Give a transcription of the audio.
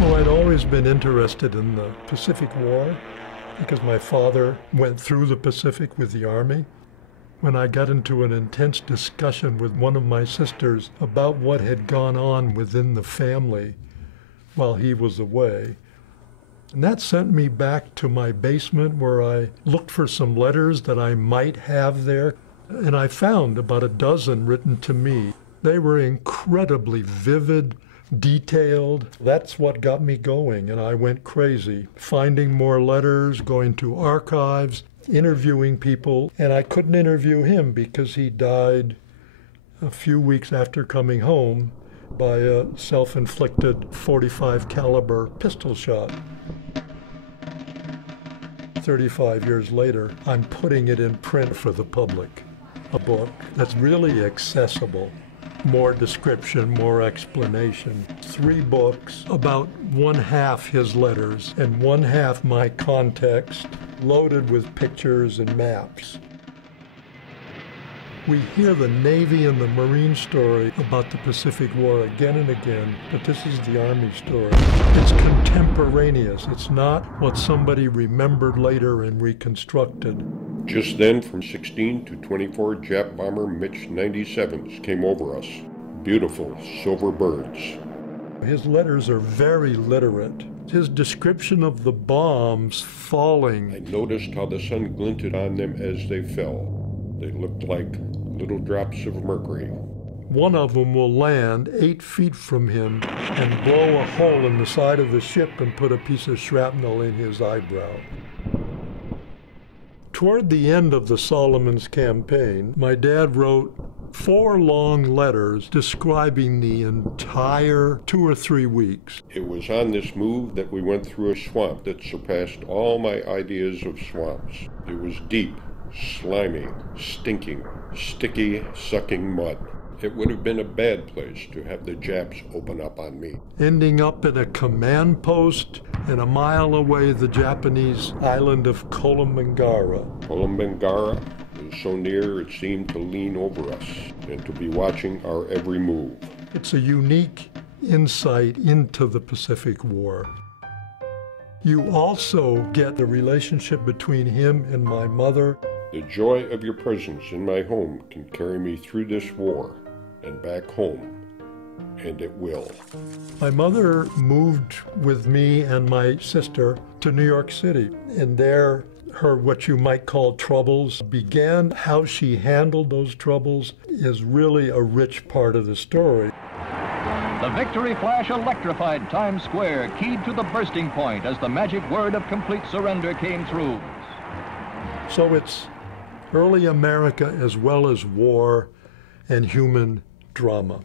Well, I'd always been interested in the Pacific War because my father went through the Pacific with the Army. When I got into an intense discussion with one of my sisters about what had gone on within the family while he was away, and that sent me back to my basement where I looked for some letters that I might have there, and I found about a dozen written to me. They were incredibly vivid, detailed. That's what got me going, and I went crazy, finding more letters, going to archives, interviewing people, and I couldn't interview him because he died a few weeks after coming home by a self-inflicted .45 caliber pistol shot. 35 years later, I'm putting it in print for the public, a book that's really accessible. More description, more explanation. 3 books, about 1/2 his letters and 1/2 my context, loaded with pictures and maps. We hear the Navy and the Marine story about the Pacific War again and again, but this is the Army story. It's contemporaneous. It's not what somebody remembered later and reconstructed. Just then, from 16 to 24 Jap bomber MiG-97s came over us. Beautiful silver birds. His letters are very literate. His description of the bombs falling. I noticed how the sun glinted on them as they fell. They looked like little drops of mercury. One of them will land 8 feet from him and blow a hole in the side of the ship and put a piece of shrapnel in his eyebrow. Toward the end of the Solomons campaign, my dad wrote 4 long letters describing the entire 2 or 3 weeks. It was on this move that we went through a swamp that surpassed all my ideas of swamps. It was deep, slimy, stinking, sticky, sucking mud. It would have been a bad place to have the Japs open up on me. Ending up in a command post and a mile away the Japanese island of Kolombangara. Kolombangara was so near it seemed to lean over us and to be watching our every move. It's a unique insight into the Pacific War. You also get the relationship between him and my mother. The joy of your presence in my home can carry me through this war and back home, and it will. My mother moved with me and my sister to New York City, and there her what you might call troubles began. How she handled those troubles is really a rich part of the story. The victory flash electrified Times Square, keyed to the bursting point as the magic word of complete surrender came through. So it's early America as well as war and human drama.